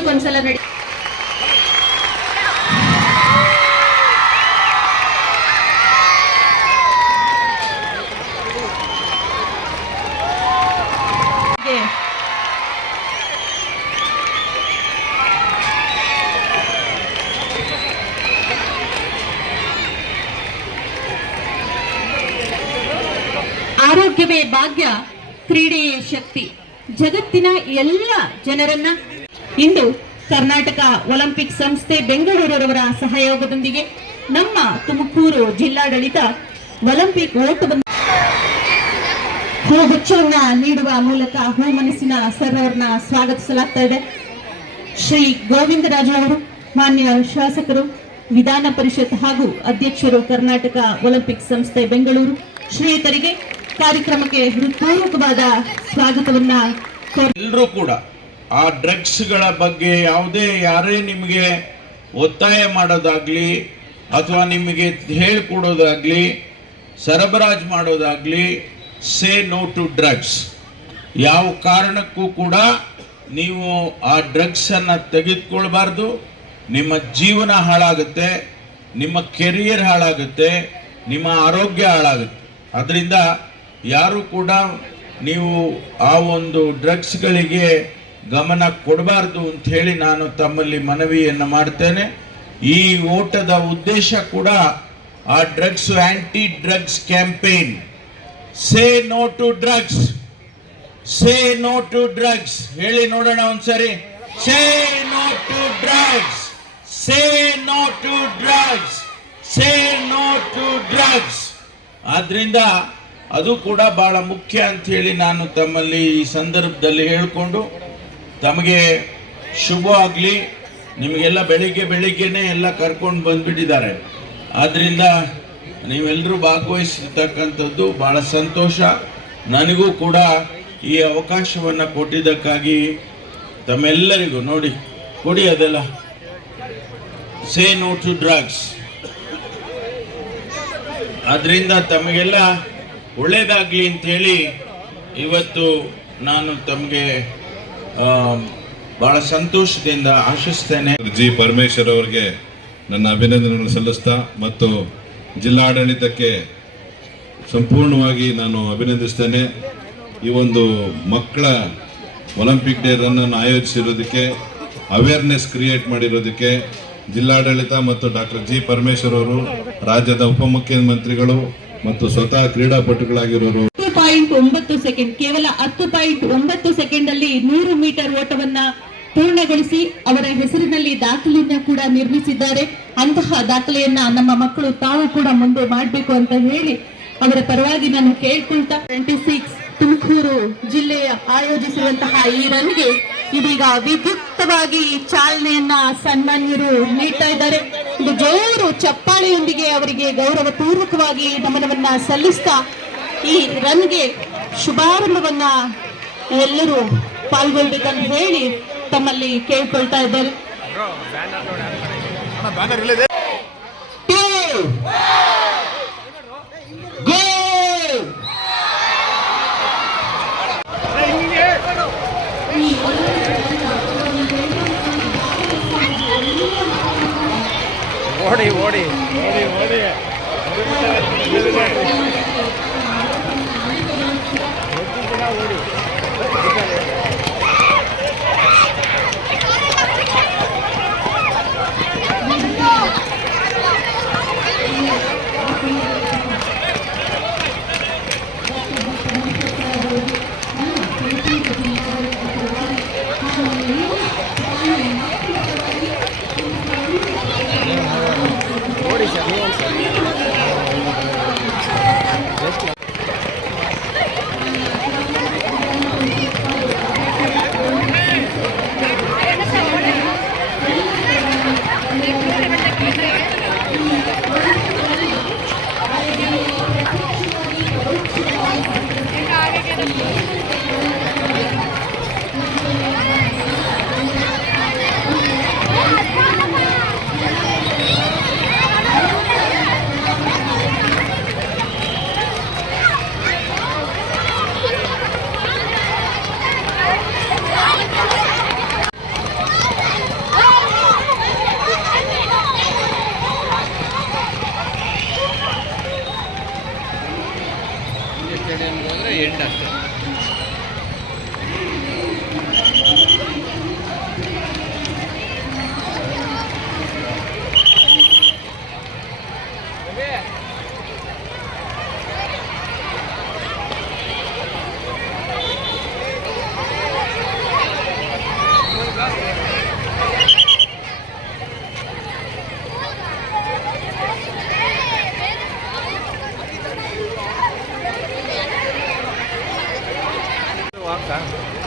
ವರ್ಷಕ್ಕೊಂದ್ಸಲ ಆರೋಗ್ಯವೇ ಭಾಗ್ಯ, ಕ್ರೀಡೆಯೇ ಶಕ್ತಿ. ಜಗತ್ತಿನ ಎಲ್ಲ ಜನರನ್ನ ಇಂದು ಕರ್ನಾಟಕ ಒಲಿಂಪಿಕ್ ಸಂಸ್ಥೆ ಬೆಂಗಳೂರವರ ಸಹಯೋಗದೊಂದಿಗೆ ನಮ್ಮ ತುಮಕೂರು ಜಿಲ್ಲಾಡಳಿತ ಒಲಿಂಪಿಕ್ ಓಟವನ್ನು ಹೂಗುಚ್ಛವನ್ನ ನೀಡುವ ಮೂಲಕ ಮನಸ್ಸಿನ ಸರ್ ಅವರನ್ನ ಸ್ವಾಗತಿಸಲಾಗ್ತಾ ಇದೆ. ಶ್ರೀ ಗೋವಿಂದರಾಜು ಅವರು, ಮಾನ್ಯ ಶಾಸಕರು, ವಿಧಾನ ಪರಿಷತ್ ಹಾಗೂ ಅಧ್ಯಕ್ಷರು, ಕರ್ನಾಟಕ ಒಲಿಂಪಿಕ್ ಸಂಸ್ಥೆ ಬೆಂಗಳೂರು, ಶ್ರೀಯುತರಿಗೆ ಕಾರ್ಯಕ್ರಮಕ್ಕೆ ಹೃತ್ಪೂರ್ವಕವಾದ ಸ್ವಾಗತವನ್ನ. ಎಲ್ಲರೂ ಕೂಡ ಆ ಡ್ರಗ್ಸ್ಗಳ ಬಗ್ಗೆ ಯಾರೇ ನಿಮಗೆ ಒತ್ತಾಯ ಮಾಡೋದಾಗ್ಲಿ ಅಥವಾ ನಿಮಗೆ ಹೇಳಿಕೊಡೋದಾಗ್ಲಿ ಸರಬರಾಜು ಮಾಡೋದಾಗ್ಲಿ, ಸೇ ನೋ ಟು ಡ್ರಗ್ಸ್. ಯಾವ ಕಾರಣಕ್ಕೂ ಕೂಡ ನೀವು ಆ ಡ್ರಗ್ಸನ್ನು ತೆಗೆದುಕೊಳ್ಬಾರ್ದು. ನಿಮ್ಮ ಜೀವನ ಹಾಳಾಗುತ್ತೆ, ನಿಮ್ಮ ಕೆರಿಯರ್ ಹಾಳಾಗುತ್ತೆ, ನಿಮ್ಮ ಆರೋಗ್ಯ ಹಾಳಾಗುತ್ತೆ. ಅದರಿಂದ ಯಾರು ಕೂಡ ನೀವು ಆ ಒಂದು ಡ್ರಗ್ಸ್ಗಳಿಗೆ ಗಮನ ಕೊಡಬಾರ್ದು ಅಂತ ಹೇಳಿ ನಾನು ತಮ್ಮಲ್ಲಿ ಮನವಿಯನ್ನು ಮಾಡ್ತೇನೆ. ಈ ಓಟದ ಉದ್ದೇಶ ಕೂಡ ಆ drugs, anti drugs campaign, say no to drugs, say no to drugs ಹೇಳಿ ನೋಡೋಣ ಒಂದ್ಸರಿ. Say no to drugs, say no to drugs, say no to drugs. ಆದ್ರಿಂದ ಅದು ಕೂಡ ಬಹಳ ಮುಖ್ಯ ಅಂತ ಹೇಳಿ ನಾನು ತಮ್ಮಲ್ಲಿ ಈ ಸಂದರ್ಭದಲ್ಲಿ ಹೇಳಿಕೊಂಡು ತಮಗೆ ಶುಭವಾಗಲಿ. ನಿಮಗೆಲ್ಲ ಬೆಳಿಗ್ಗೆನೇ ಎಲ್ಲ ಕರ್ಕೊಂಡು ಬಂದ್ಬಿಟ್ಟಿದ್ದಾರೆ. ಆದ್ದರಿಂದ ನೀವೆಲ್ಲರೂ ಭಾಗವಹಿಸಿರ್ತಕ್ಕಂಥದ್ದು ಬಹಳ ಸಂತೋಷ. ನನಗೂ ಕೂಡ ಈ ಅವಕಾಶವನ್ನು ಕೊಟ್ಟಿದ್ದಕ್ಕಾಗಿ ತಮ್ಮೆಲ್ಲರಿಗೂ ನೋಡಿ ಕೊಡಿ ಅದೆಲ್ಲ, ಸೇ ನೋ ಟು ಡ್ರಗ್ಸ್. ಅದರಿಂದ ತಮಗೆಲ್ಲ ಒಳ್ಳೇದಾಗಲಿ ಅಂಥೇಳಿ ಇವತ್ತು ನಾನು ತಮಗೆ ಬಹಳ ಸಂತೋಷದಿಂದ ಆಶಿಸ್ತೇನೆ. ಜಿ ಪರಮೇಶ್ವರ್ ಅವರಿಗೆ ನನ್ನ ಅಭಿನಂದನೆಗಳನ್ನು ಸಲ್ಲಿಸ್ತಾ ಮತ್ತು ಜಿಲ್ಲಾಡಳಿತಕ್ಕೆ ಸಂಪೂರ್ಣವಾಗಿ ನಾನು ಅಭಿನಂದಿಸ್ತೇನೆ. ಈ ಒಂದು ಮಕ್ಕಳ ಒಲಿಂಪಿಕ್ ಡೇ ರನ್ನನ್ನು ಆಯೋಜಿಸಿರೋದಕ್ಕೆ, ಅವೇರ್ನೆಸ್ ಕ್ರಿಯೇಟ್ ಮಾಡಿರೋದಕ್ಕೆ ಜಿಲ್ಲಾಡಳಿತ ಮತ್ತು ಡಾಕ್ಟರ್ ಜಿ ಪರಮೇಶ್ವರ್ ಅವರು, ರಾಜ್ಯದ ಉಪಮುಖ್ಯಮಂತ್ರಿಗಳು ಮತ್ತು ಸ್ವತಃ ಕ್ರೀಡಾಪಟುಗಳಾಗಿರೋರು 10.9 ಸೆಕೆಂಡ್, ಕೇವಲ 10.9 ಸೆಕೆಂಡ್ ಅಲ್ಲಿ 100 ಮೀಟರ್ ಓಟವನ್ನ ಪೂರ್ಣಗೊಳಿಸಿ ಅವರ ಹೆಸರಿನಲ್ಲಿ ದಾಖಲೆಯನ್ನ ಕೂಡ ನಿರ್ಮಿಸಿದ್ದಾರೆ. ಅಂತಹ ದಾಖಲೆಯನ್ನ ನಮ್ಮ ಮಕ್ಕಳು ತಾವು ಕೂಡ ಮುಂದೆ ಮಾಡಬೇಕು ಅಂತ ಹೇಳಿ ಅವರ ಪರವಾಗಿ ನಾನು ಕೇಳ್ಕೊಳ್ತಾ 26 ತುಮಕೂರು ಜಿಲ್ಲೆಯ ಆಯೋಜಿಸಿರುವಂತಹ ಈ ರನ್ಗೆ ಇದೀಗ ವಿದ್ಯುಕ್ತವಾಗಿ ಚಾಲನೆಯನ್ನ ಸನ್ಮಾನ್ಯರು ನೀಡ್ತಾ ಇದ್ದಾರೆ. ಇದು ಜೋರು ಚಪ್ಪಾಳೆಯೊಂದಿಗೆ ಅವರಿಗೆ ಗೌರವ ಪೂರ್ವಕವಾಗಿ ನಮನವನ್ನ ಸಲ್ಲಿಸ್ತಾ ಈ ರನ್ಗೆ ಶುಭಾರಂಭವನ್ನ ಎಲ್ಲರೂ ಪಾಲ್ಗೊಳ್ಬೇಕಂತ ಹೇಳಿ ತಮ್ಮಲ್ಲಿ ಕೇಳ್ಕೊಳ್ತಾ ಇದ್ದಾರೆ. ಓಡಿ ಓಡಿ ಓಡಿ ಓಡಿ ಪಾರ್ಕ